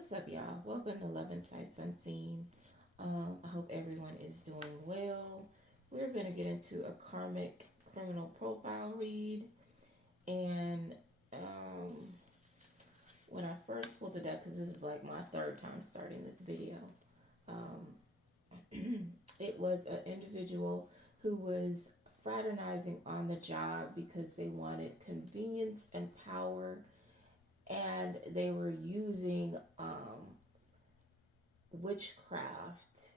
What's up, y'all? Welcome to Love and Sights Unseen. I hope everyone is doing well. We're going to get into a karmic criminal profile read. And um, when I first pulled it up, because this is like my third time starting this video, um, it was an individual who was fraternizing on the job because they wanted convenience and power, and they were using witchcraft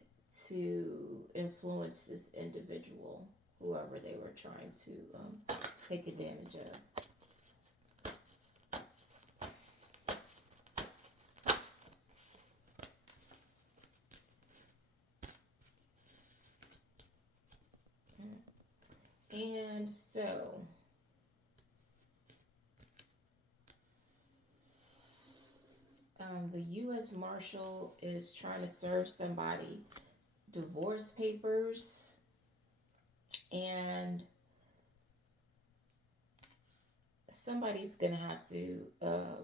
to influence this individual, whoever they were trying to take advantage of. And so, the U.S. Marshal is trying to serve somebody divorce papers, and somebody's going to have to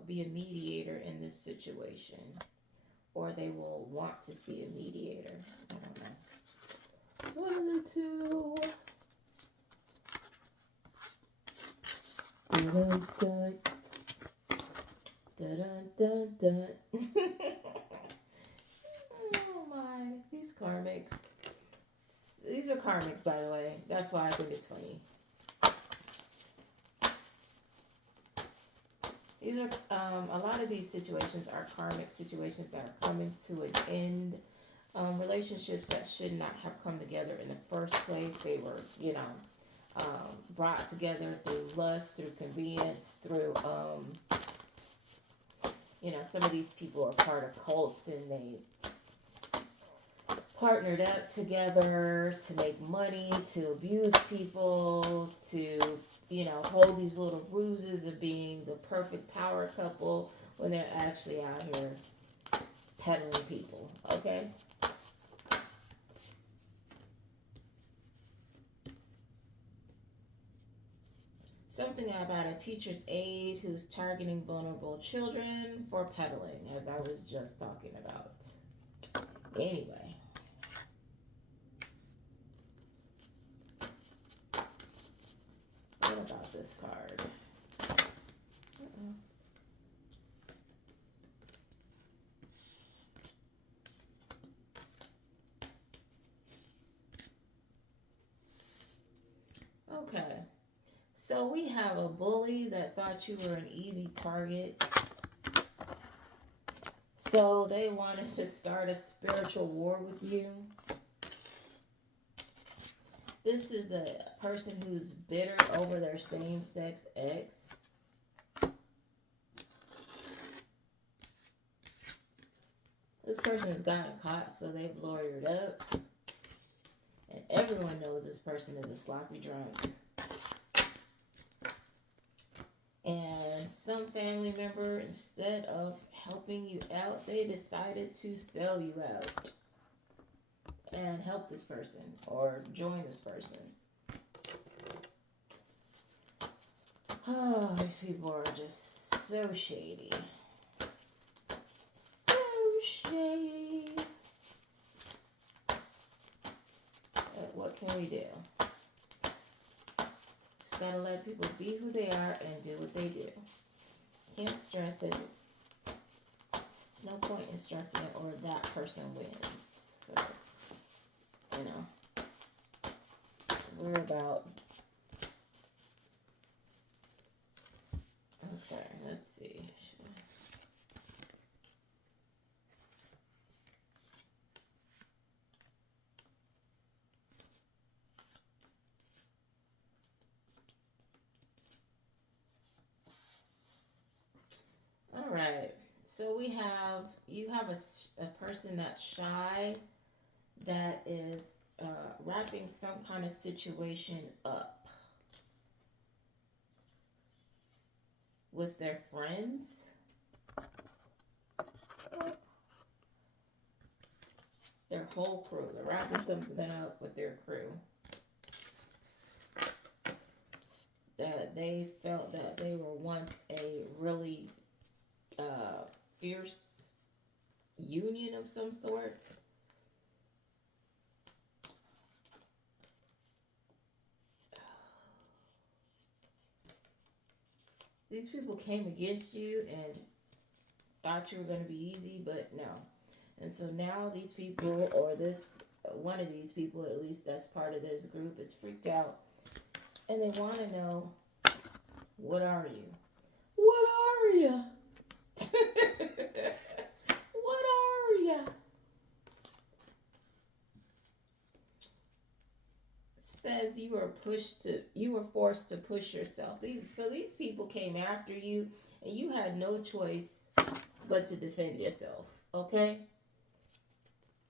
be a mediator in this situation, or they will want to see a mediator. I don't know. One of the two. Dun, dun, dun, dun, dun, dun. Oh my, these karmics. These are karmics, by the way. That's why I think it's funny. These are a lot of these situations are karmic situations that are coming to an end. Relationships that should not have come together in the first place. They were, brought together through lust, through convenience, through, some of these people are part of cults, and they partnered up together to make money, to abuse people, to, hold these little ruses of being the perfect power couple when they're actually out here peddling people, okay? Something about a teacher's aide who's targeting vulnerable children for peddling, as I was just talking about. Anyway. What about this card? Uh-oh. Okay. So we have a bully that thought you were an easy target. So they wanted to start a spiritual war with you. This is a person who's bitter over their same-sex ex. This person has gotten caught, so they've lawyered up. And everyone knows this person is a sloppy drunk. And some family member, instead of helping you out, they decided to sell you out and help this person or join this person. Oh, these people are just so shady. So shady. But what can we do? Just gotta let people be who they are and do what they do. Can't stress it. There's no point in stressing it, or that person wins. So, we're about... Okay, let's see. All right. So you have a person that's shy, that is wrapping some kind of situation up with their friends. Their whole crew. They're wrapping something up with their crew. That they felt that they were once a really fierce union of some sort. These people came against you and thought you were going to be easy, but no. And so now these people, or this one of these people, at least that's part of this group, is freaked out and they want to know, what are you? What are you? What are you? Says you were forced to push yourself. These people came after you and you had no choice but to defend yourself. Okay?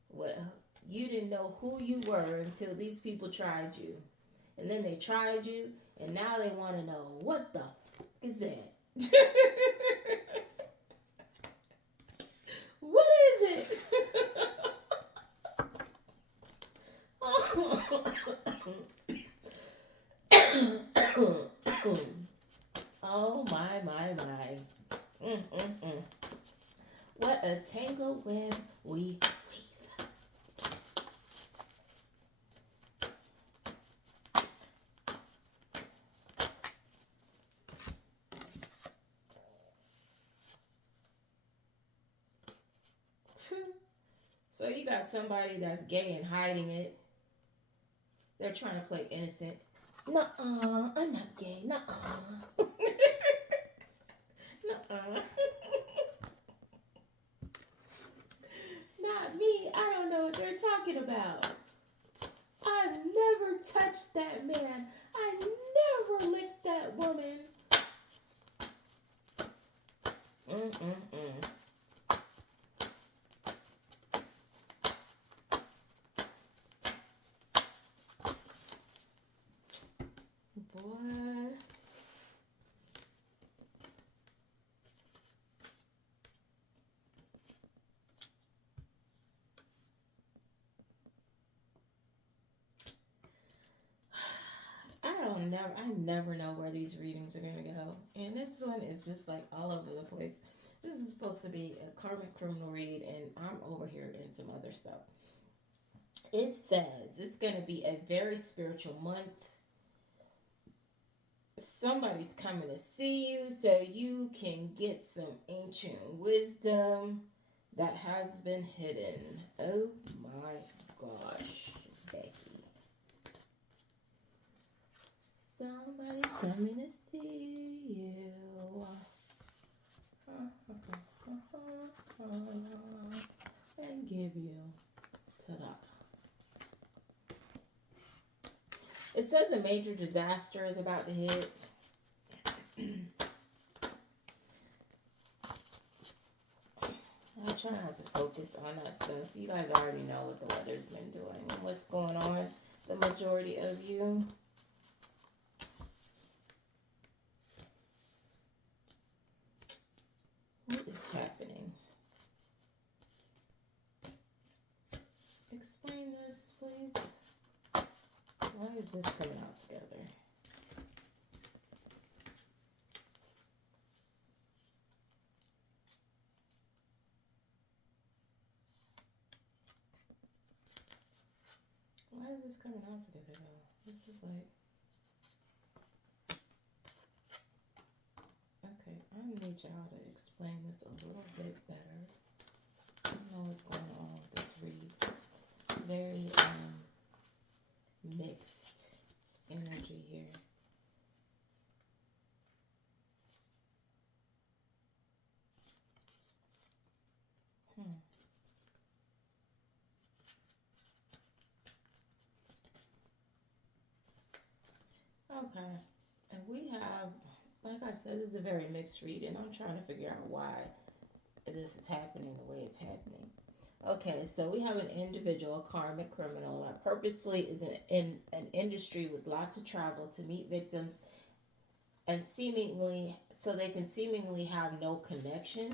Well, you didn't know who you were until these people tried you. And then they tried you and now they want to know, what the is that? What is it? Oh my. What a tangled web we weave. So you got somebody that's gay and hiding it. They're trying to play innocent. Nuh-uh, I'm not gay. Nuh-uh. Nuh-uh. Not me. I don't know what they're talking about. I've never touched that man. I never licked that woman. Mm-mm-mm. Boy. I never know where these readings are gonna go. And this one is just like all over the place. This is supposed to be a karmic criminal read, and I'm over here in some other stuff. It says it's gonna be a very spiritual month. Somebody's coming to see you so you can get some ancient wisdom that has been hidden. Oh my gosh, Becky. Somebody's coming to see you and give you ta-da. It says a major disaster is about to hit. I try not to focus on that stuff. You guys already know what the weather's been doing and what's going on. The majority of you. What is happening? Explain this, please. Why is this coming out together? Why is this coming out together though? This is like... Okay, I need y'all to explain this a little bit better. I don't know what's going on with this read. It's very mixed energy here. Okay, and we have, like I said, this is a very mixed read, and I'm trying to figure out why this is happening the way it's happening. Okay, so we have an individual, a karmic criminal, that purposely is in an industry with lots of travel to meet victims and seemingly, so they can seemingly have no connection.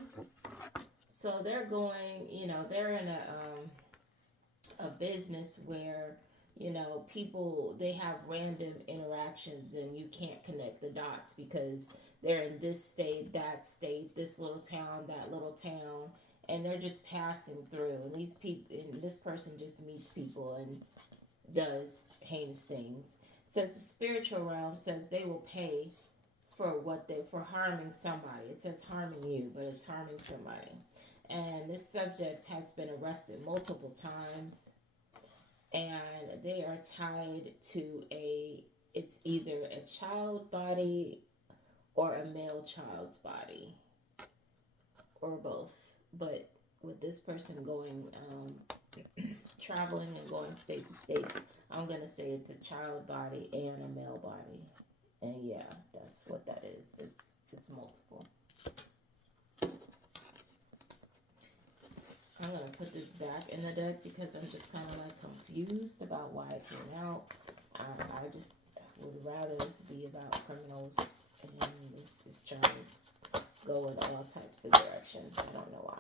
So they're going, they're in a business where people, they have random interactions and you can't connect the dots because they're in this state, that state, this little town, that little town, and they're just passing through. And these people, and this person just meets people and does heinous things. It says the spiritual realm says they will pay for harming somebody. It says harming you, but it's harming somebody. And this subject has been arrested multiple times, and they are tied to it's either a child body or a male child's body, or both. But with this person going traveling and going state to state, I'm gonna say it's a child body and a male body. And yeah, that's what that is. It's multiple. I'm gonna put this back in the deck because I'm just kind of like confused about why it came out. I just would rather this be about criminals, and this is trying to go in all types of directions. I don't know why.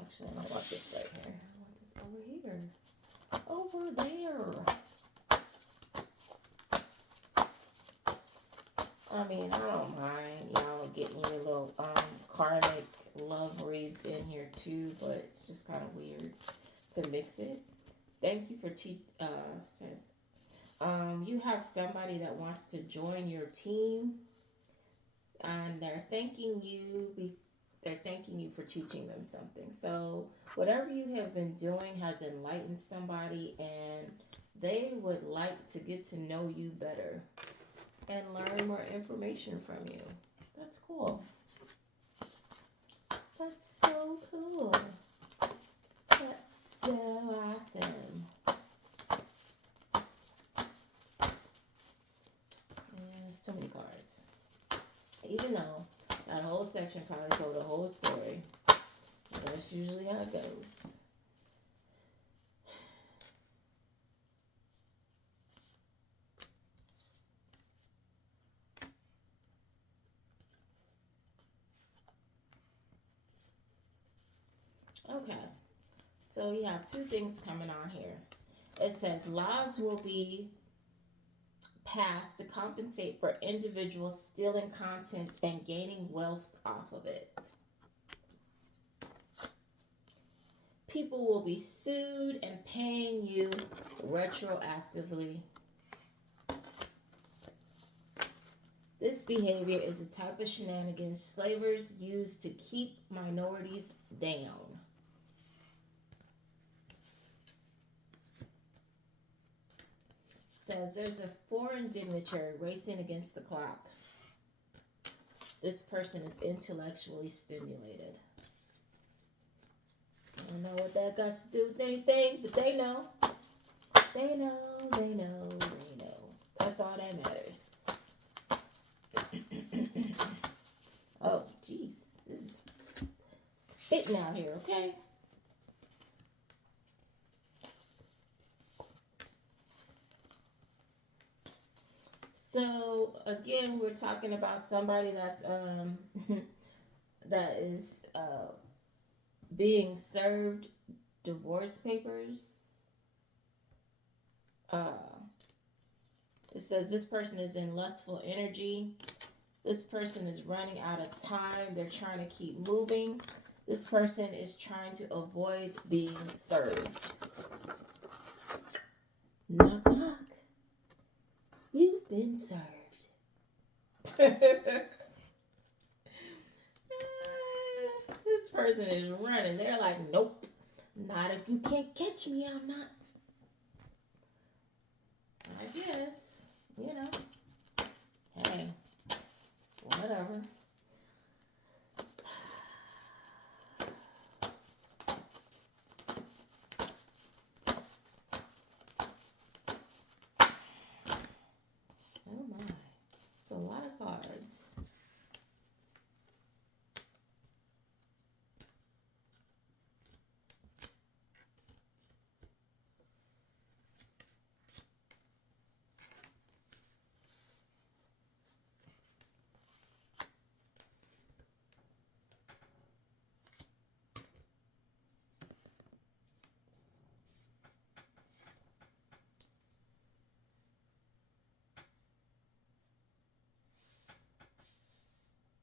Actually, I don't want this right here. I want this over here. Over there. I mean, I don't mind y'all getting your little karmic love reads in here too, but it's just kind of weird to mix it. Thank you for says you have somebody that wants to join your team, and they're thanking you for teaching them something. So whatever you have been doing has enlightened somebody, and they would like to get to know you better and learn more information from you. That's cool. That's so cool. That's so awesome. And there's too many cards. Even though that whole section probably told the whole story. That's usually how it goes. Okay, so you have two things coming on here. It says laws will be passed to compensate for individuals stealing content and gaining wealth off of it. People will be sued and paying you retroactively. This behavior is a type of shenanigans slavers use to keep minorities down. Says there's a foreign dignitary racing against the clock. This person is intellectually stimulated. I don't know what that got to do with anything, but they know. They know, they know, they know. That's all that matters. Oh, jeez. This is spitting out here, okay? So again, we're talking about somebody that's that is being served divorce papers. It says this person is in lustful energy. This person is running out of time. They're trying to keep moving. This person is trying to avoid being served. Knock, knock. You've been served. This person is running. They're like, nope, not if you can't catch me, I'm not. I guess, you know, hey, whatever. Oh my, it's a lot of cards.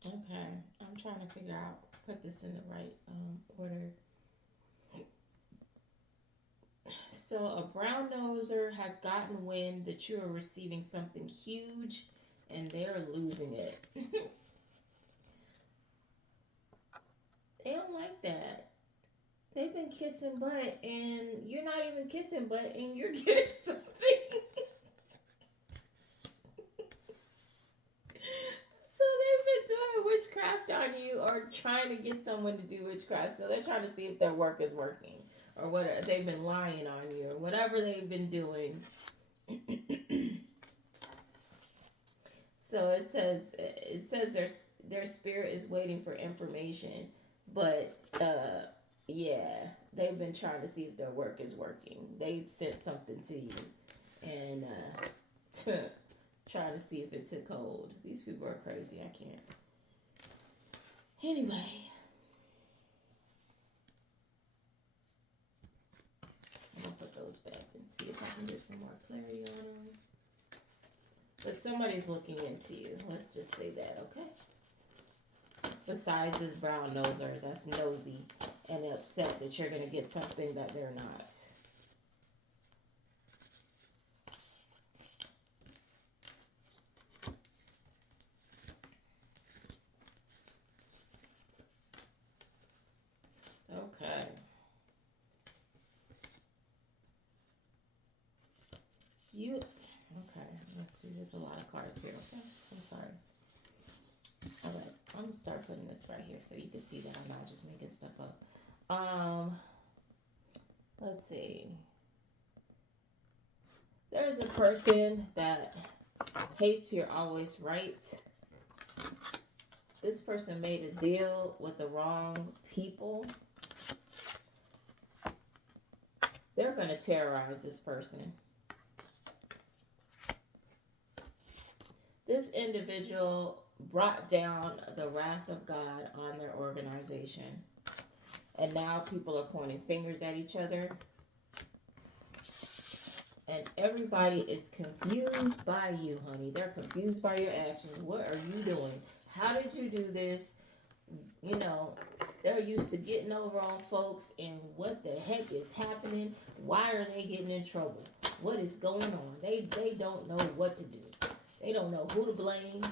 Okay, I'm I'm trying to figure out, put this in the right order. So a brown noser has gotten wind that you are receiving something huge and they're losing it. They don't like that. They've been kissing butt and you're not even kissing butt and you're getting something. So they've been doing witchcraft on you or trying to get someone to do witchcraft. So they're trying to see if their work is working or what they've been lying on you or whatever they've been doing. So it says their spirit is waiting for information, but yeah, they've been trying to see if their work is working. They sent something to you, and trying to see if it took hold. These people are crazy. I can't. Anyway, I'm gonna put those back and see if I can get some more clarity on them. But somebody's looking into you. Let's just say that, okay? Besides this brown noser that's nosy and upset that you're gonna get something that they're not. Okay. You okay, let's see, there's a lot of cards here, okay? I'm sorry. Alright, I'm gonna start putting this right here so you can see that I'm not just making stuff up. Let's see. There's a person that hates you're always right. This person made a deal with the wrong people. They're going to terrorize this person. This individual brought down the wrath of God on their organization. And now people are pointing fingers at each other. And everybody is confused by you, honey. They're confused by your actions. What are you doing? How did you do this? You know, they're used to getting over on folks, and what the heck is happening? Why are they getting in trouble? What is going on? They don't know what to do. They don't know who to blame.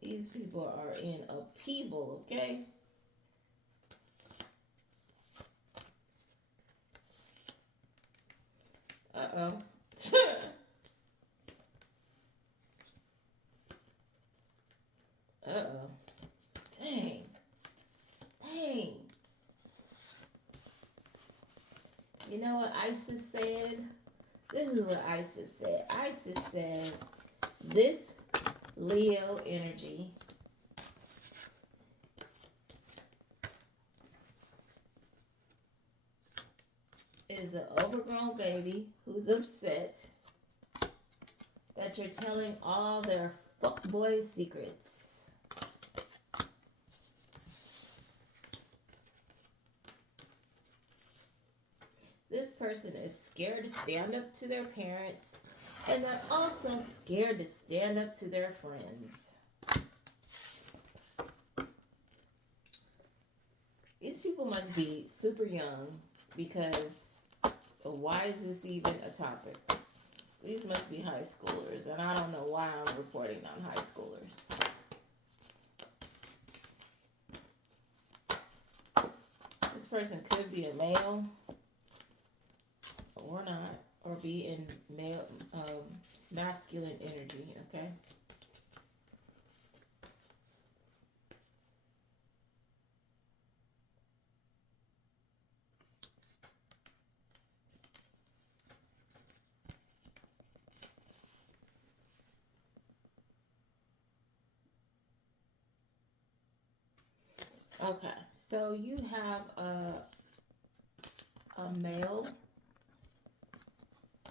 These people are in upheaval, okay? Uh-oh. Uh-oh. Dang. Dang. You know what Isis said? This is what Isis said. Isis said, this Leo energy is an overgrown baby who's upset that you're telling all their fuckboy secrets. This person is scared to stand up to their parents, and they're also scared to stand up to their friends. These people must be super young, because why is this even a topic? These must be high schoolers, and I don't know why I'm reporting on high schoolers. This person could be a male or not, or be in male, masculine energy, okay? Okay, so you have a male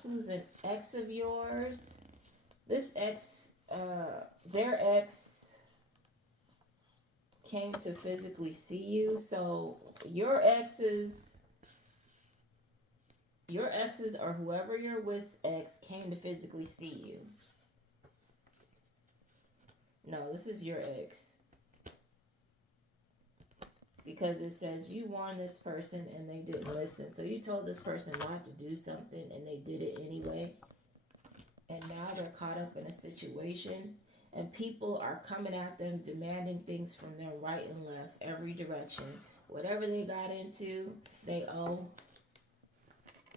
who's an ex of yours. This ex, their ex came to physically see you. So your exes, Your exes or whoever you're with ex came to physically see you. No, this is your ex. Because it says you warned this person and they didn't listen. So you told this person not to do something and they did it anyway. And now they're caught up in a situation and people are coming at them demanding things from them right and left, every direction. Whatever they got into, they owe.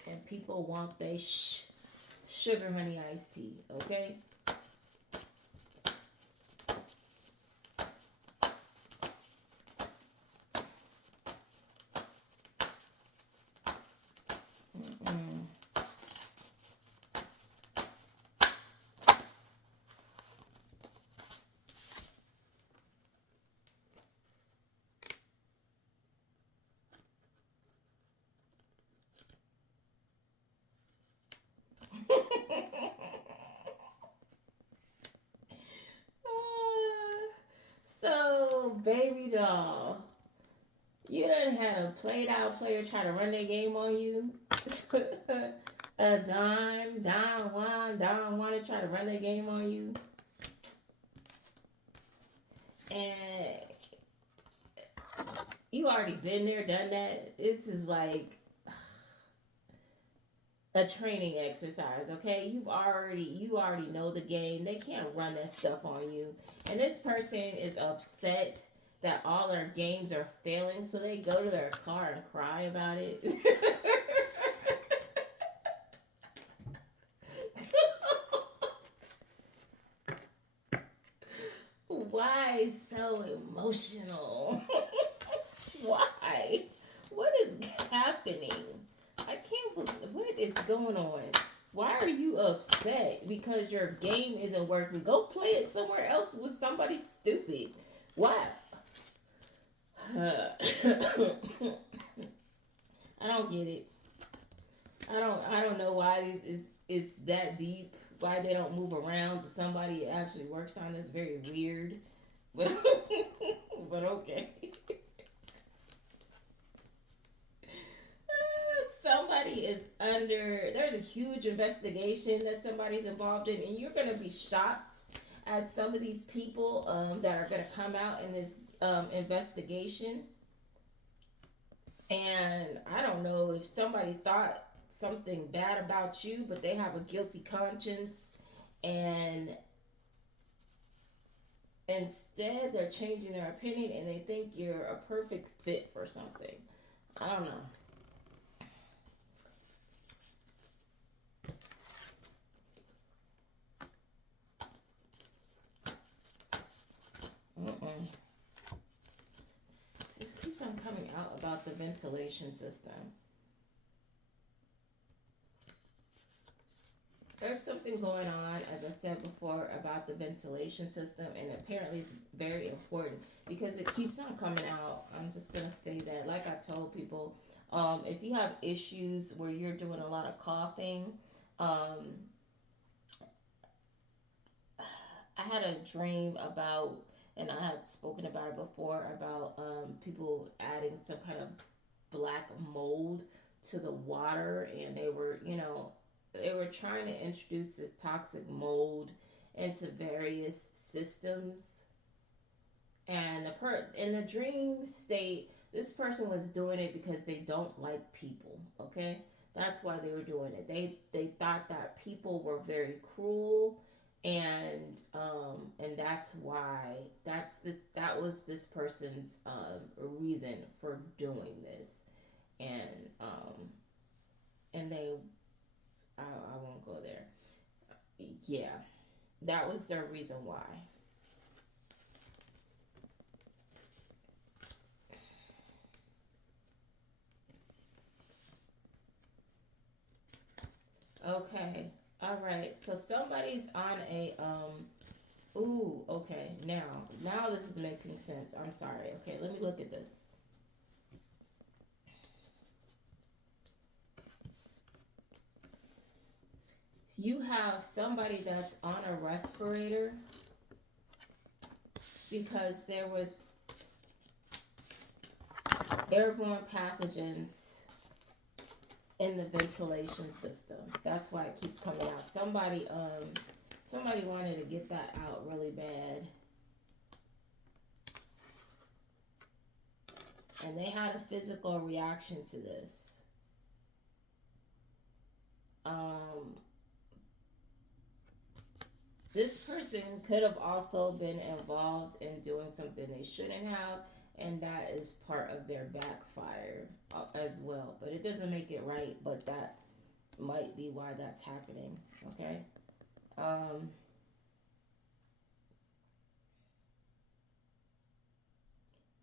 And people want they sugar honey iced tea, okay? So, baby doll, you done had a played out player try to run their game on you. A Don Juan to try to run their game on you. And you already been there, done that. This is like a training exercise, okay? You already know the game. They can't run that stuff on you. And this person is upset that all their games are failing, so they go to their car and cry about it. Why so emotional? Why? What is happening? I can't believe what is going on. Why are you upset because your game isn't working? Go play it somewhere else with somebody stupid. Why? I don't get it. I don't know why it's that deep. Why they don't move around to somebody it actually works on. That's very weird. But but okay. Somebody is under, there's a huge investigation that somebody's involved in, and you're going to be shocked at some of these people that are going to come out in this investigation. And I don't know if somebody thought something bad about you, but they have a guilty conscience, and instead they're changing their opinion and they think you're a perfect fit for something. I don't know. This keeps on coming out about the ventilation system. There's something going on, as I said before, about the ventilation system, and apparently it's very important because it keeps on coming out. I'm just going to say that, like I told people, if you have issues where you're doing a lot of coughing, um, I had a dream about, and I had spoken about it before, about people adding some kind of black mold to the water, and they were trying to introduce this toxic mold into various systems. And in the dream state, this person was doing it because they don't like people. Okay, that's why they were doing it. They thought that people were very cruel, and that's why that was this person's reason for doing this, and they I won't go there. Yeah, that was their reason why. Okay. All right. So somebody's on a ooh, okay. Now this is making sense. I'm sorry. Okay, let me look at this. You have somebody that's on a respirator because there was airborne pathogens in the ventilation system. That's why it keeps coming out. Somebody wanted to get that out really bad. And they had a physical reaction to this. Um, this person could have also been involved in doing something they shouldn't have, and that is part of their backfire as well. But it doesn't make it right, but that might be why that's happening. Okay. Um,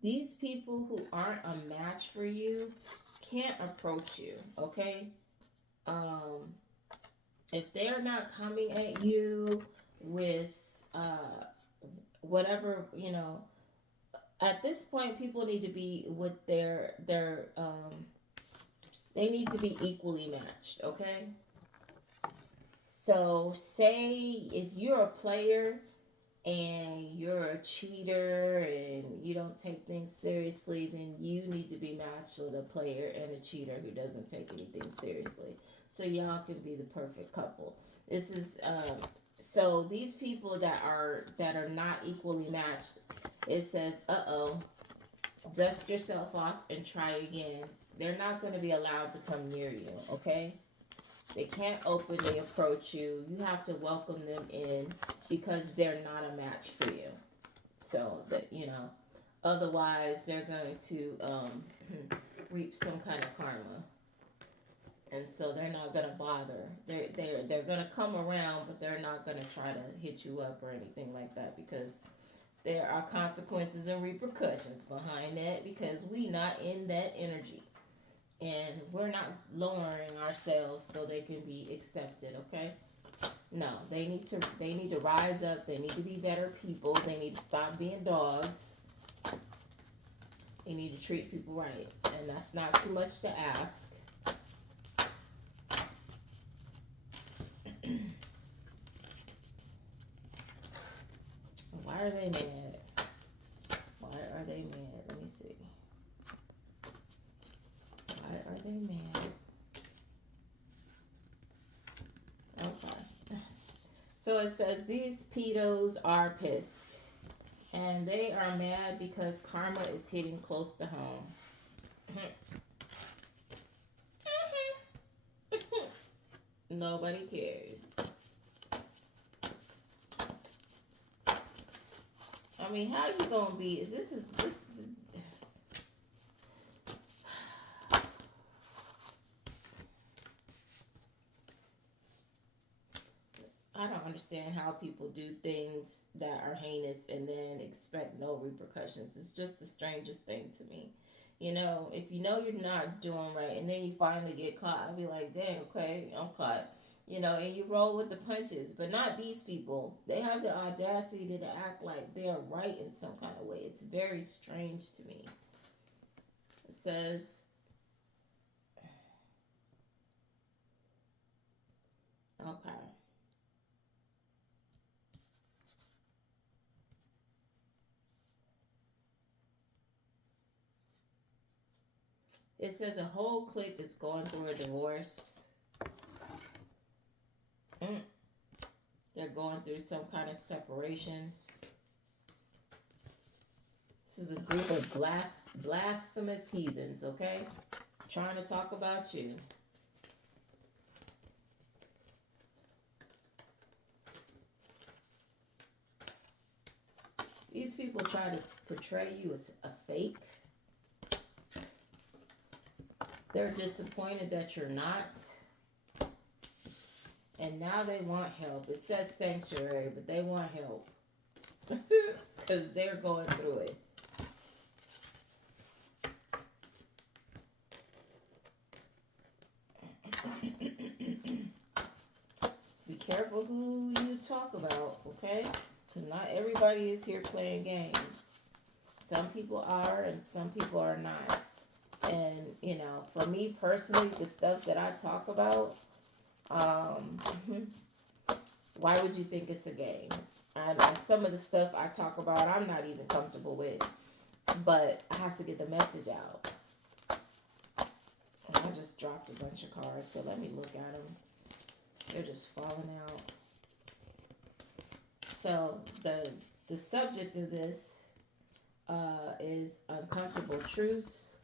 these people who aren't a match for you can't approach you. Okay. Um, if they're not coming at you with whatever, at this point people need to be with their they need to be equally matched. Okay. So say if you're a player and you're a cheater and you don't take things seriously, then you need to be matched with a player and a cheater who doesn't take anything seriously, so y'all can be the perfect couple. This is so these people that are not equally matched, it says, uh-oh, dust yourself off and try again. They're not going to be allowed to come near you. Okay. They can't openly approach you. You have to welcome them in because they're not a match for you. So that, otherwise they're going to reap some kind of karma. And so they're not gonna bother. They're gonna come around, but they're not gonna try to hit you up or anything like that, because there are consequences and repercussions behind that, because we not in that energy. And we're not lowering ourselves so they can be accepted, okay? No, they need to rise up. They need to be better people. They need to stop being dogs. They need to treat people right. And that's not too much to ask. Why are they mad? Why are they mad? Let me see. Why are they mad? Okay. So it says these pedos are pissed. And they are mad because karma is hitting close to home. Nobody cares. I mean, how you gonna be? This. I don't understand how people do things that are heinous and then expect no repercussions. It's just the strangest thing to me. If you know you're not doing right and then you finally get caught, I'll be like, dang, okay, I'm caught. And you roll with the punches. But not these people. They have the audacity to act like they're right in some kind of way. It's very strange to me. It says, okay. It says a whole clique is going through a divorce. They're going through some kind of separation. This is a group of blasphemous heathens, okay? Trying to talk about you. These people try to portray you as a fake. They're disappointed that you're not. And now they want help. It says sanctuary, but they want help. Because they're going through it. Just be careful who you talk about, okay? Because not everybody is here playing games. Some people are and some people are not. And, for me personally, the stuff that I talk about, why would you think it's a game? And some of the stuff I talk about, I'm not even comfortable with. But I have to get the message out. And I just just dropped a bunch of cards, so let me look at them. They're just falling out. So the subject of this is uncomfortable truths.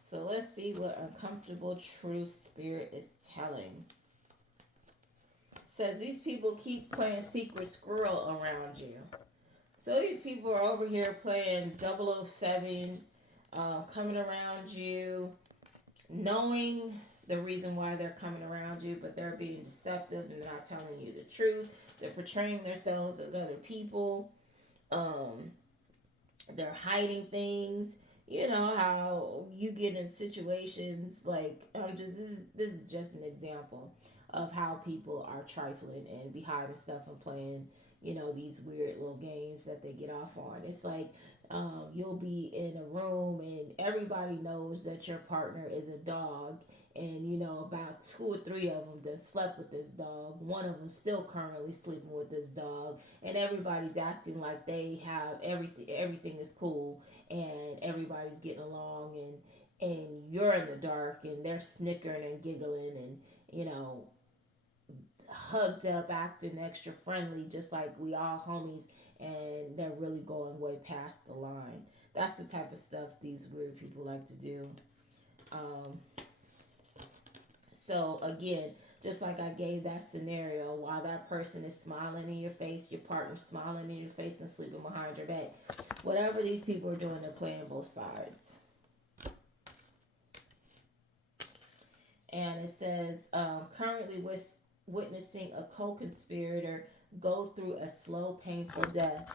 So let's see what uncomfortable truth spirit is telling. Says these people keep playing secret squirrel around you. So these people are over here playing 007, coming around you, knowing the reason why they're coming around you, but they're being deceptive. They're not telling you the truth. They're portraying themselves as other people. They're hiding things. You know how you get in situations like this is just an example of how people are trifling and be hiding stuff and playing, these weird little games that they get off on. It's like you'll be in a room and everybody knows that your partner is a dog, and about two or three of them that slept with this dog. One of them still currently sleeping with this dog, and everybody's acting like they have everything is cool and everybody's getting along, and you're in the dark and they're snickering and giggling and hugged up, acting extra friendly, just like we all homies, and they're really going way past the line. That's the type of stuff these weird people like to do. So again, just like I gave that scenario, while that person is smiling in your face, your partner's smiling in your face and sleeping behind your back. Whatever these people are doing, they're playing both sides. And it says, currently witnessing a co-conspirator go through a slow, painful death.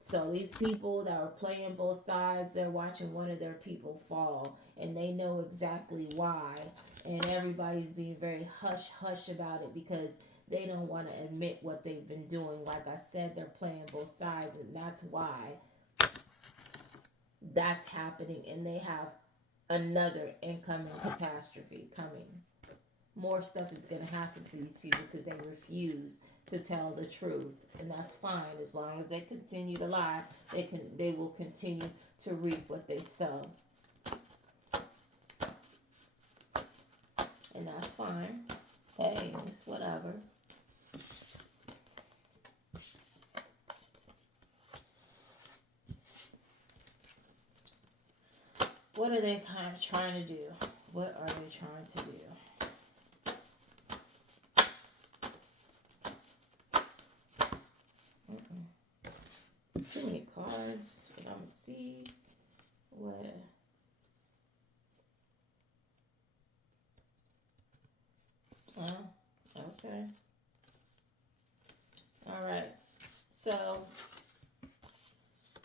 So these people that are playing both sides, they're watching one of their people fall, and they know exactly why. And everybody's being very hush-hush about it because they don't want to admit what they've been doing. Like I said, they're playing both sides, and that's why that's happening. And they have another incoming catastrophe coming. More stuff is going to happen to these people because they refuse to tell the truth, and that's fine. As long as they continue to lie, they will continue to reap what they sow, and that's fine. Hey, it's whatever. What are they kind of trying to do? What are they trying to do? Too many cards, but I'm gonna see what. Oh, okay. All right. So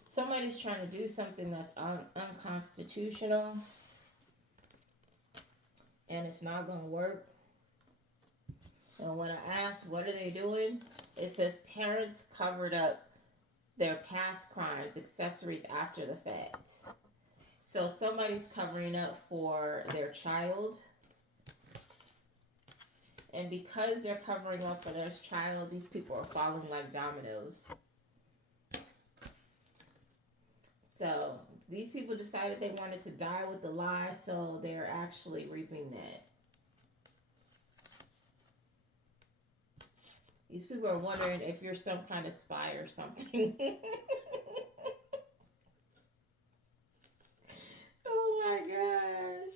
somebody's trying to do something that's unconstitutional, and it's not gonna work. And when I asked what are they doing, it says parents covered up their past crimes, accessories after the fact. So somebody's covering up for their child. And because they're covering up for their child, these people are falling like dominoes. So these people decided they wanted to die with the lie, so they're actually reaping that. These people are wondering if you're some kind of spy or something. Oh my gosh.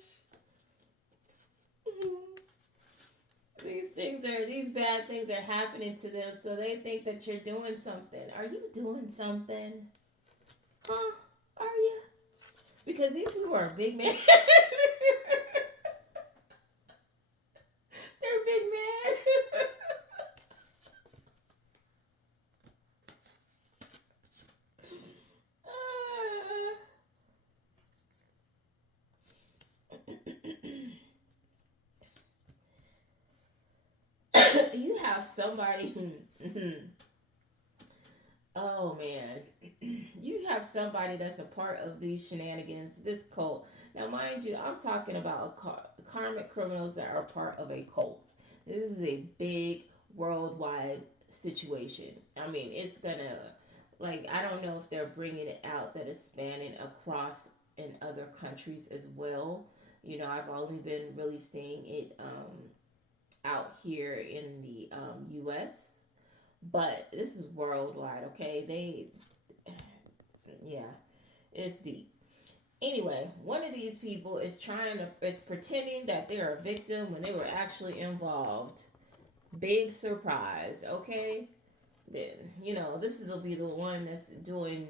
These bad things are happening to them, so they think that you're doing something. Are you doing something? Huh? Are you? Because these people are big men. They're big men. You have somebody oh man, you have somebody that's a part of these shenanigans, this cult. Now mind you, I'm talking about karmic criminals that are part of a cult. This is a big worldwide situation. I mean, it's gonna, like, I don't know if they're bringing it out that it's spanning across in other countries as well. I've only been really seeing it out here in the U.S., but this is worldwide. Okay, yeah, it's deep. Anyway, one of these people is pretending that they're a victim when they were actually involved. Big surprise. Okay, then this will be the one that's doing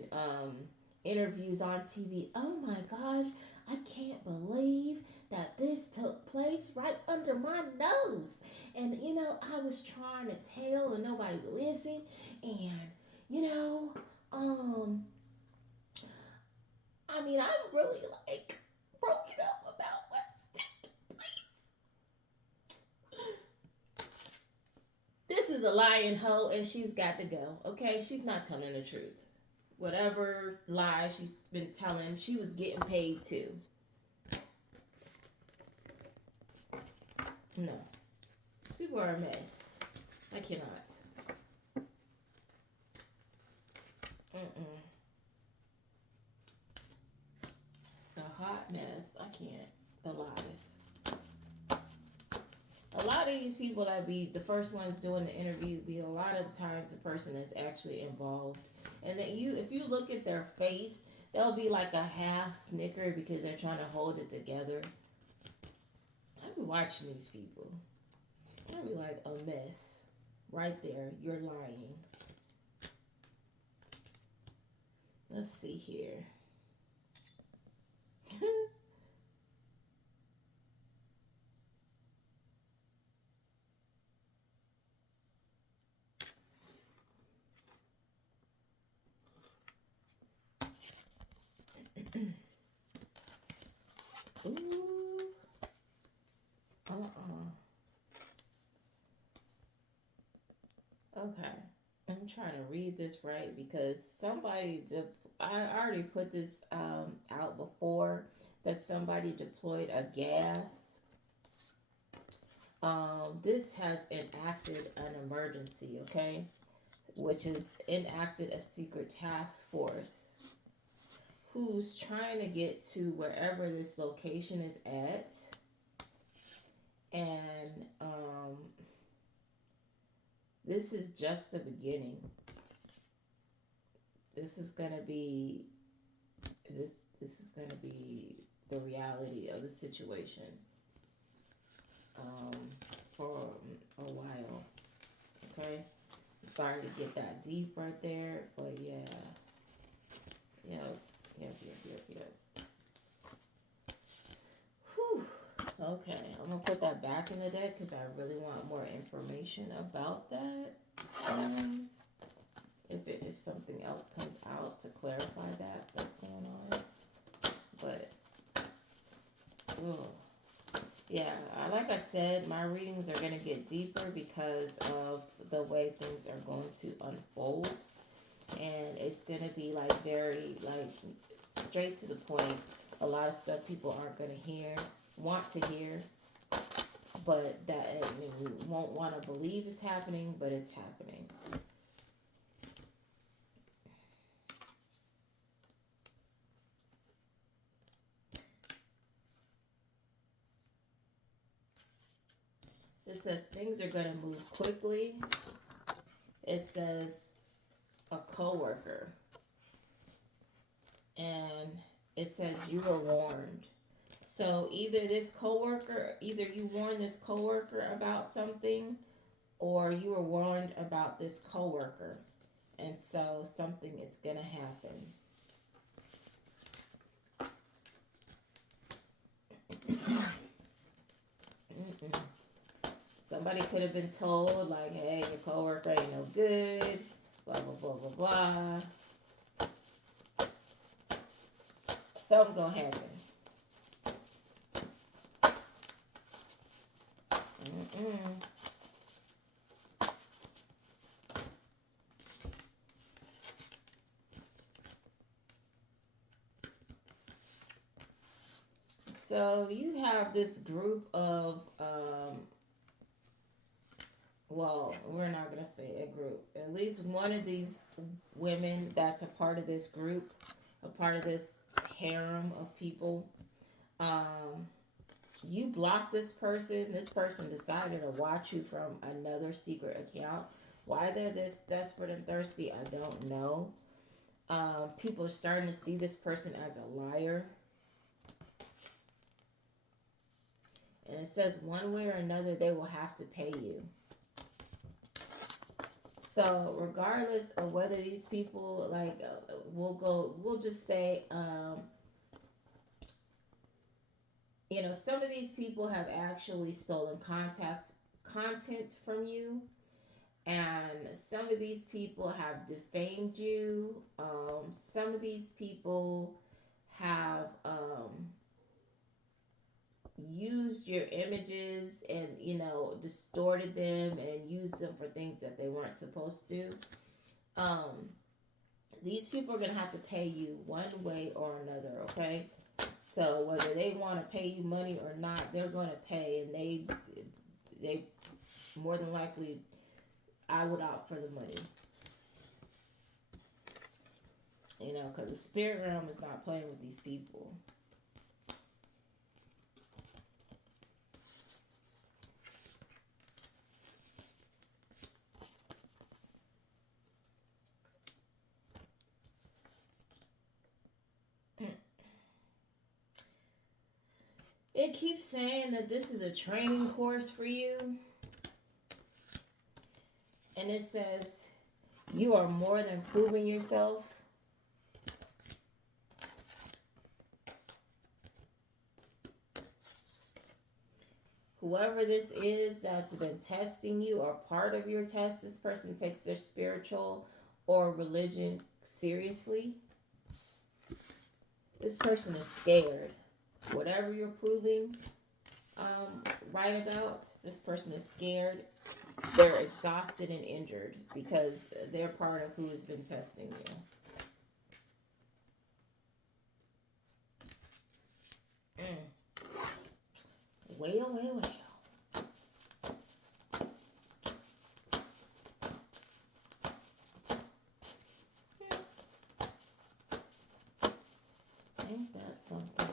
interviews on TV. Oh my gosh, I can't believe that this took place right under my nose. And I was trying to tell and nobody would listen. And you know, um, I'm really like broken up about what's taking place. This is a lying hoe, and she's got to go. Okay, she's not telling the truth. Whatever lie she's been telling, she was getting paid too. No, these people are a mess. I cannot. Mm-mm. A hot mess. I can't. The lies. A lot of these people that be the first ones doing the interview be a lot of times the person that's actually involved. And then if you look at their face, they'll be like a half snicker because they're trying to hold it together. I be watching these people. I be like a mess. Right there, you're lying. Let's see here. Ooh. Uh-uh. Okay. I'm trying to read this right because I already put this out before that somebody deployed a gas. This has enacted an emergency, okay? Which has enacted a secret task force who's trying to get to wherever this location is at. And this is just the beginning. This is gonna be this is gonna be the reality of the situation um, for a while. Okay, I'm sorry to get that deep right there, but yeah, yep. Whew. Okay, I'm gonna put that back in the deck because I really want more information about that. If something else comes out to clarify that's going on, but yeah, like I said, my readings are gonna get deeper because of the way things are going to unfold, and it's gonna be like very like straight to the point. A lot of stuff people aren't gonna want to hear, but that we won't want to believe is happening, but it's happening. It says things are going to move quickly. It says a coworker. And it says you were warned. So either you warned this coworker about something, or you were warned about this coworker. And so something is going to happen. Somebody could have been told, like, hey, your coworker ain't no good, blah, blah, blah, blah, blah. Something gonna happen. So you have this group of, well, we're not going to say a group. At least one of these women that's a part of this group, a part of this harem of people, You block this person decided to watch you from another secret account. Why they're this desperate and thirsty, I don't know. People are starting to see this person as a liar. And it says one way or another they will have to pay you. So regardless of whether these people like, we'll just say, some of these people have actually stolen content from you, and some of these people have defamed you. Some of these people have used your images and distorted them and used them for things that they weren't supposed to. um these people are going to have to pay you one way or another, okay? So whether they want to pay you money or not, they're going to pay, and they more than likely, I would opt for the money, because the spirit realm is not playing with these people. It keeps saying that this is a training course for you. And it says you are more than proving yourself. Whoever this is that's been testing you or part of your test, this person takes their spiritual or religion seriously. This person is scared. Whatever you're proving right about, this person is scared. They're exhausted and injured because they're part of who has been testing you. Well. Ain't that something?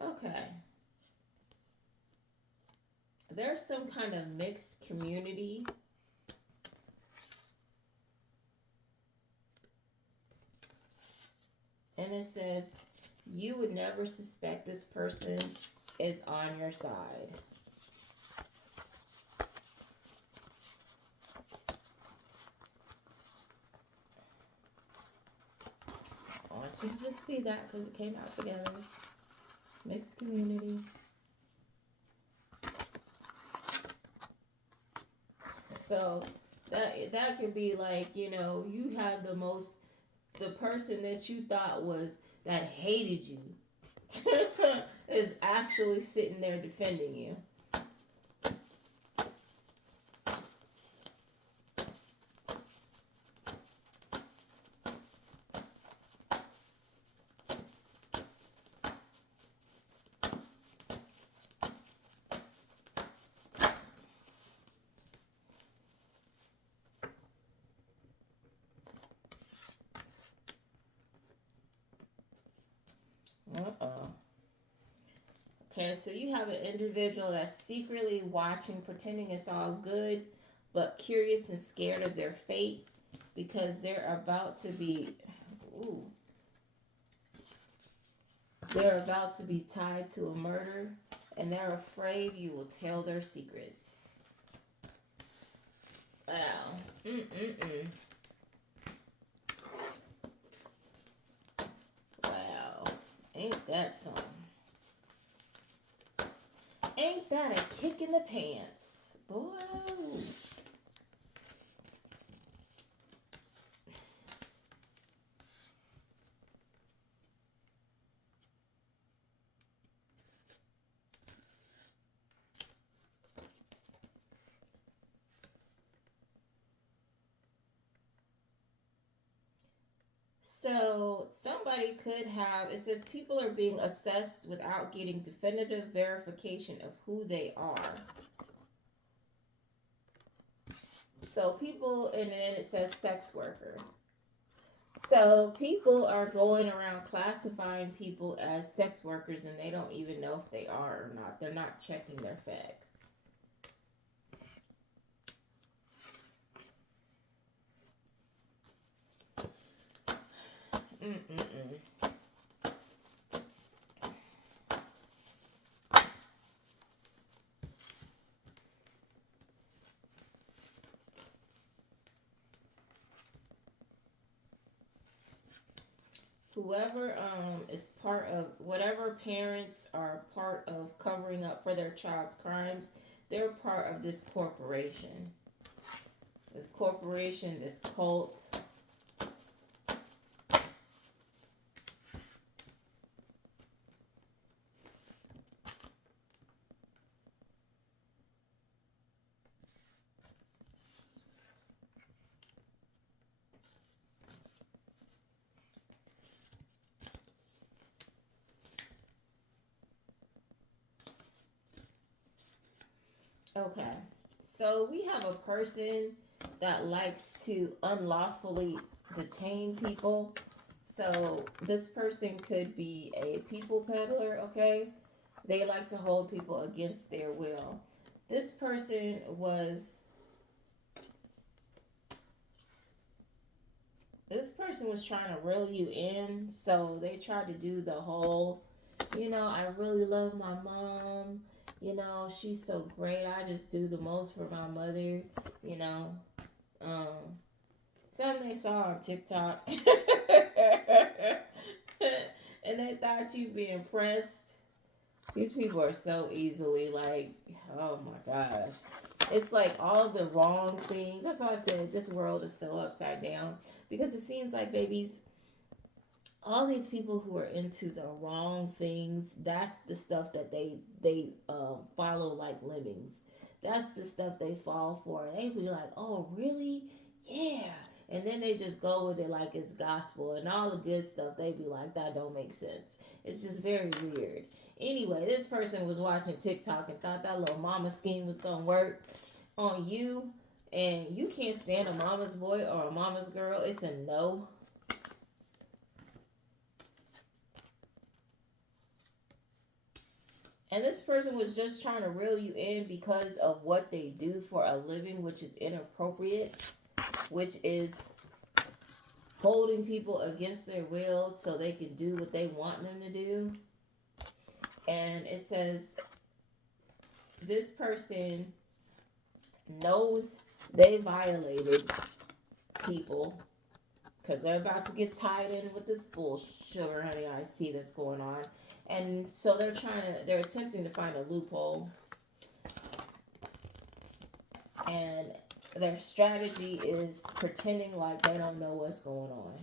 Okay. There's some kind of mixed community. And it says you would never suspect this person is on your side. I want you to just see that because it came out together. Mixed community. So that could be like, you have the person that you thought was that hated you is actually sitting there defending you. Uh-oh. Okay, so you have an individual that's secretly watching, pretending it's all good, but curious and scared of their fate because they're about to be, ooh, they're about to be tied to a murder, and they're afraid you will tell their secrets. Wow. Wow. Ain't that something? Ain't that a kick in the pants? Boy. So somebody could have, it says people are being assessed without getting definitive verification of who they are. So people, and then it says sex worker. So people are going around classifying people as sex workers and they don't even know if they are or not. They're not checking their facts. Mm-mm-mm. Whoever is part of whatever parents are part of covering up for their child's crimes, they're part of this corporation. This corporation, this cult. Okay. So we have a person that likes to unlawfully detain people. So this person could be a people peddler, okay? They like to hold people against their will. This person was this person was trying to reel you in, so they tried to do the whole, I really love my mom. She's so great. I just do the most for my mother. You know, um, something they saw on TikTok, and they thought you'd be impressed. These people are so easily like, oh my gosh. It's like all the wrong things. That's why I said this world is so upside down because it seems like babies, all these people who are into the wrong things, that's the stuff that they follow like lemmings. That's the stuff they fall for. They be like, oh really? Yeah. And then they just go with it like it's gospel, and all the good stuff they be like, that don't make sense. It's just very weird. Anyway, this person was watching TikTok and thought that little mama scheme was gonna work on you, and you can't stand a mama's boy or a mama's girl. It's a no. And this person was just trying to reel you in because of what they do for a living, which is inappropriate, which is holding people against their will so they can do what they want them to do. And it says this person knows they violated people because they're about to get tied in with this bull sugar honey iced tea that's going on. And so they're attempting to find a loophole, and their strategy is pretending like they don't know what's going on.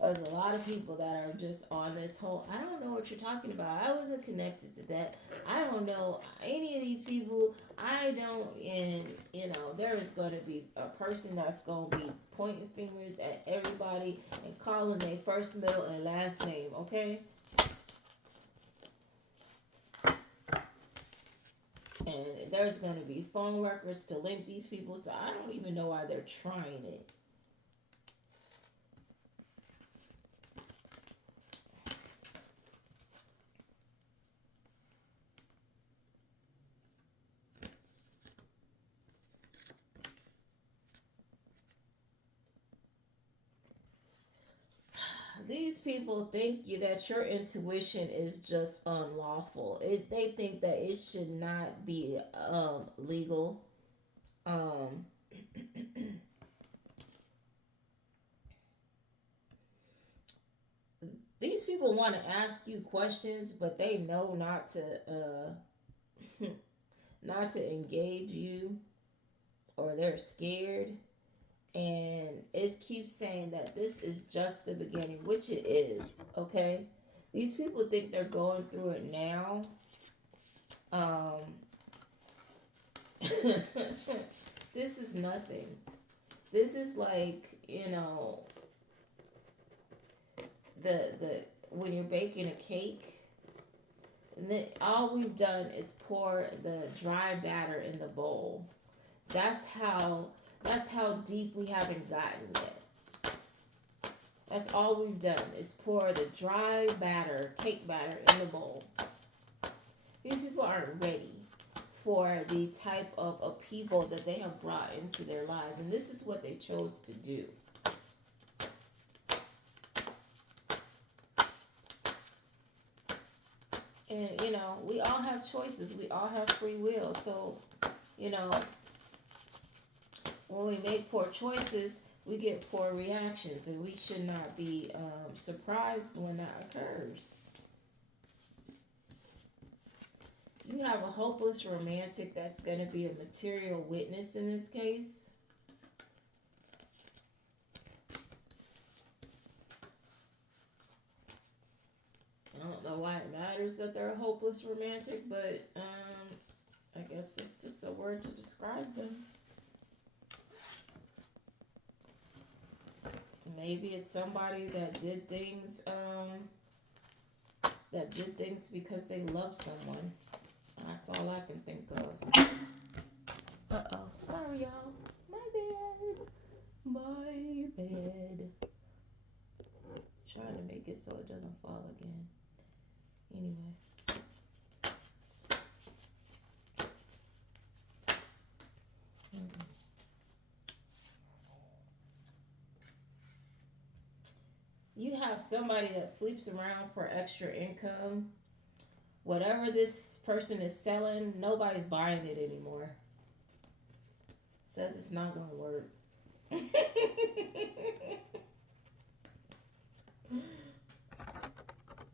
There's a lot of people that are just on this whole, I don't know what you're talking about. I wasn't connected to that. I don't know any of these people. I don't, and there is going to be a person that's going to be pointing fingers at everybody and calling their first, middle, and last name, okay? And there's going to be phone records to link these people, so I don't even know why they're trying it. These people think that your intuition is just unlawful. They think that it should not be legal. Um, these people want to ask you questions, but they know not to engage you, or they're scared. And it keeps saying that this is just the beginning, which it is. Okay, these people think they're going through it now. Um, this is nothing. This is like the when you're baking a cake, and then all we've done is pour the dry batter in the bowl. That's how that's how deep we haven't gotten yet. That's all we've done is pour the dry batter, cake batter in the bowl. These people aren't ready for the type of upheaval that they have brought into their lives, and this is what they chose to do. And we all have choices. We all have free will. So, you know, when we make poor choices, we get poor reactions, and we should not be surprised when that occurs. You have a hopeless romantic that's going to be a material witness in this case. I don't know why it matters that they're a hopeless romantic, but I guess it's just a word to describe them. Maybe it's somebody that did things because they love someone. That's all I can think of. Sorry, y'all. My bad. My bad. Trying to make it so it doesn't fall again. Anyway. You have somebody that sleeps around for extra income. Whatever this person is selling, nobody's buying it anymore. Says it's not gonna work.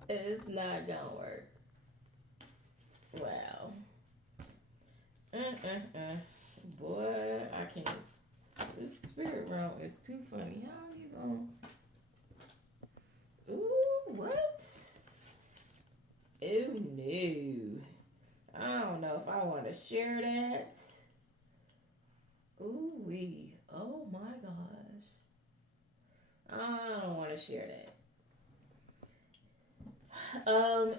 It's not gonna work. Wow. Boy, I can't. This spirit realm is too funny. How are you going? Ooh, what? Oh no. I don't know if I want to share that. Ooh wee. Oh my gosh. I don't want to share that.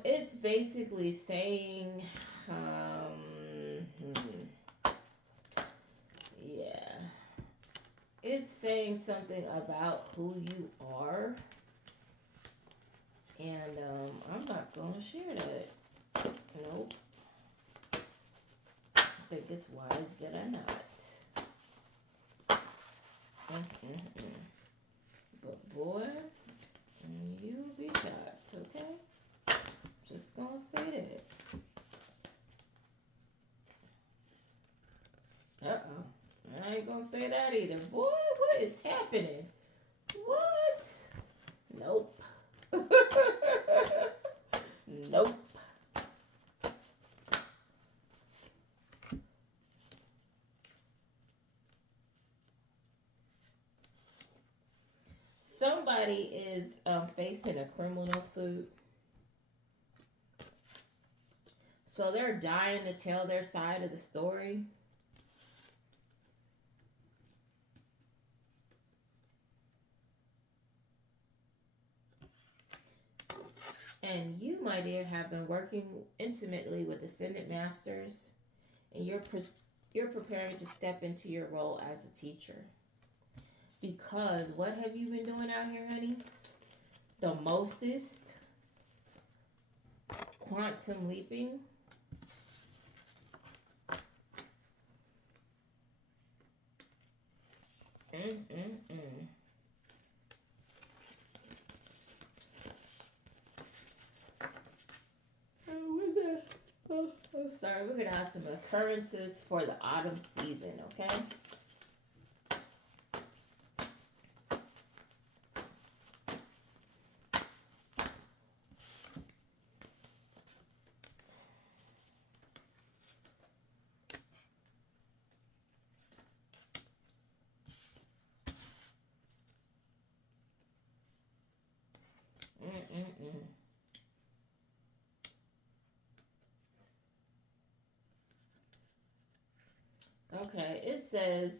It's basically saying, yeah, it's saying something about who you are, and I'm not gonna share that. Nope. I think it's wise that I not. But boy, you be shocked, okay? Just gonna say that. I ain't gonna say that either. Boy, what is happening? What? Nope. Nope. Somebody is facing a criminal suit. So they're dying to tell their side of the story. And you, my dear, have been working intimately with Ascended Masters, and you're preparing to step into your role as a teacher. Because what have you been doing out here, honey? The mostest quantum leaping. Mm-mm-mm. Sorry, we're gonna have some occurrences for the autumn season, okay? Mm-mm-mm. Okay, it says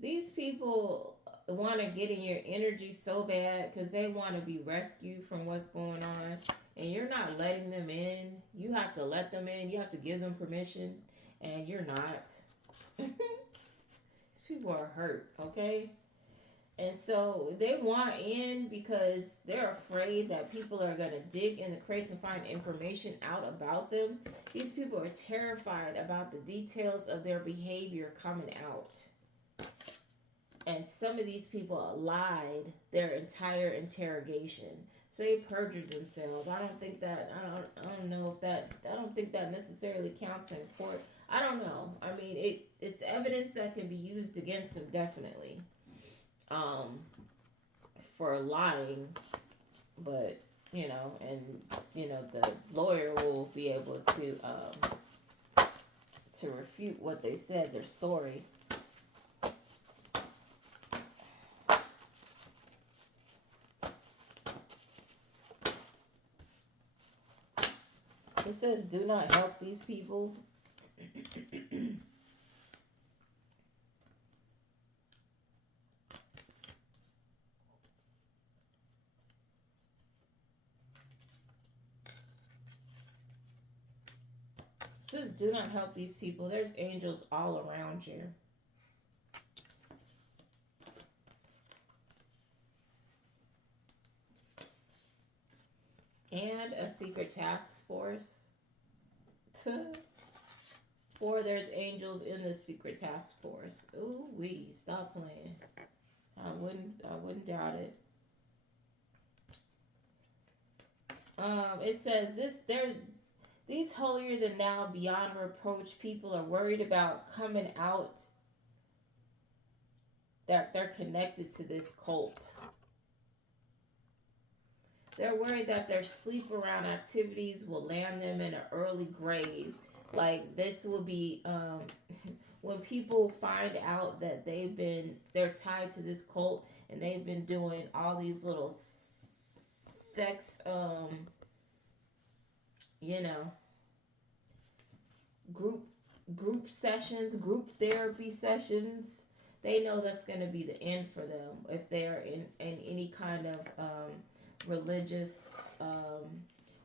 these people want to get in your energy so bad because they want to be rescued from what's going on, and you're not letting them in. You have to let them in. You have to give them permission, and you're not. These people are hurt, okay? And so they want in because they're afraid that people are going to dig in the crates and find information out about them. These people are terrified about the details of their behavior coming out. And some of these people lied their entire interrogation. So they perjured themselves. I don't know if that, I don't think that necessarily counts in court. I don't know. I mean, it's evidence that can be used against them, definitely. Um, for lying, but the lawyer will be able to refute what they said, their story. It says, do not help these people. It says, do not help these people. There's angels all around you. And a secret task force. Or there's angels in the secret task force. Ooh wee, stop playing. I wouldn't doubt it. It says these holier than thou beyond reproach people are worried about coming out that they're connected to this cult. They're worried that their sleep around activities will land them in an early grave. Like this will be when people find out that they're tied to this cult and they've been doing all these little sex you know group sessions, group therapy sessions. They know that's going to be the end for them if they're in any kind of religious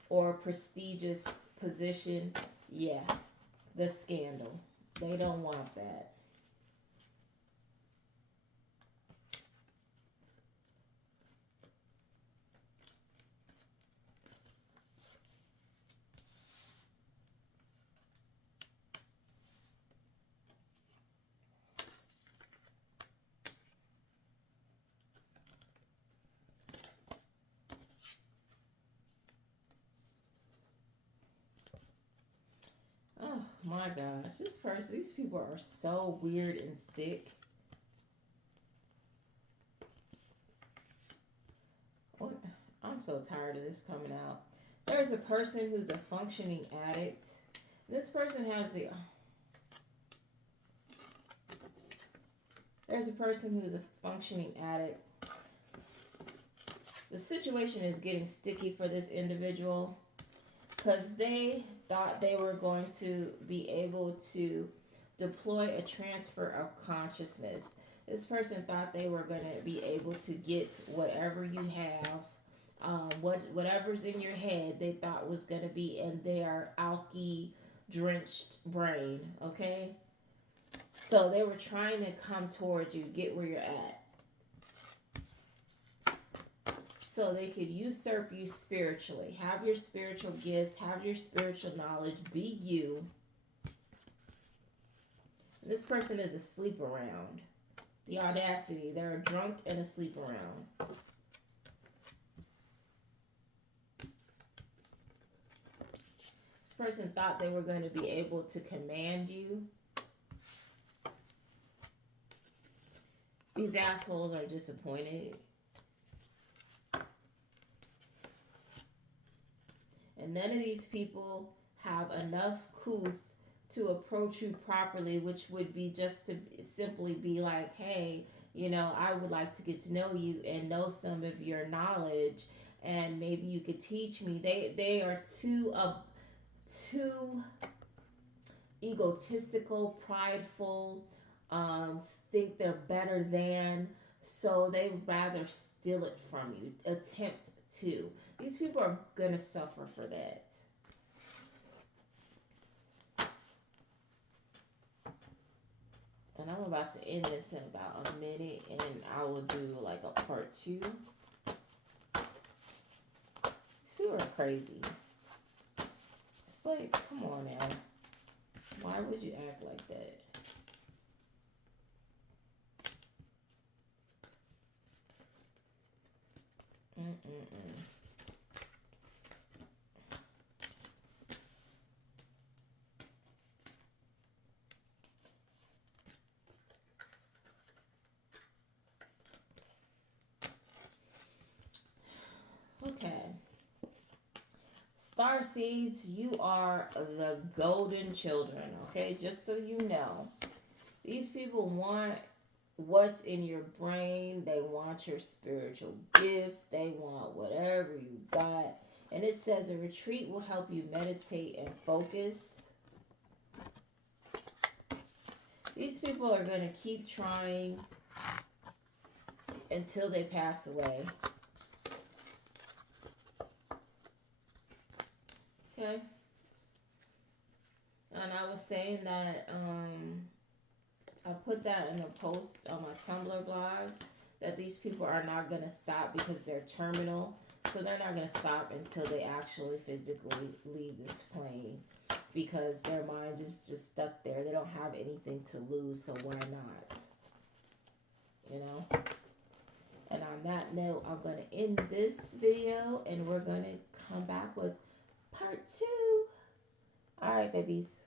or prestigious position. Yeah, the scandal. They don't want that. Oh my gosh, these people are so weird and sick. What? I'm so tired of this coming out. There's a person who's a functioning addict. This person has the. There's a person who's a functioning addict. The situation is getting sticky for this individual because they thought they were going to be able to deploy a transfer of consciousness. This person thought they were going to be able to get whatever you have, whatever's in your head. They thought was going to be in their alky drenched brain. Okay, so they were trying to come towards you, get where you're at, so they could usurp you spiritually. Have your spiritual gifts, have your spiritual knowledge, be you. This person is asleep around. The audacity. They're a drunk and asleep around. This person thought they were going to be able to command you. These assholes are disappointed. And none of these people have enough couth to approach you properly, which would be just to simply be like, hey, I would like to get to know you and know some of your knowledge, and maybe you could teach me. They are too egotistical, prideful, think they're better than, so they rather steal it from you, attempt to. These people are gonna suffer for that. And I'm about to end this in about a minute, and I will do like a part 2. These people are crazy. It's like, come on now. Why would you act like that? Mm-mm-mm. Okay. Star seeds, you are the golden children, okay? Just so you know. These people want what's in your brain. They want your spiritual gifts. They want whatever you got. And it says a retreat will help you meditate and focus. These people are going to keep trying until they pass away. Okay? And I was saying that I put that in a post on my Tumblr blog that these people are not going to stop because they're terminal. So they're not going to stop until they actually physically leave this plane because their mind is just stuck there. They don't have anything to lose, so why not? You know? And on that note, I'm going to end this video and we're going to come back with part 2. All right, babies.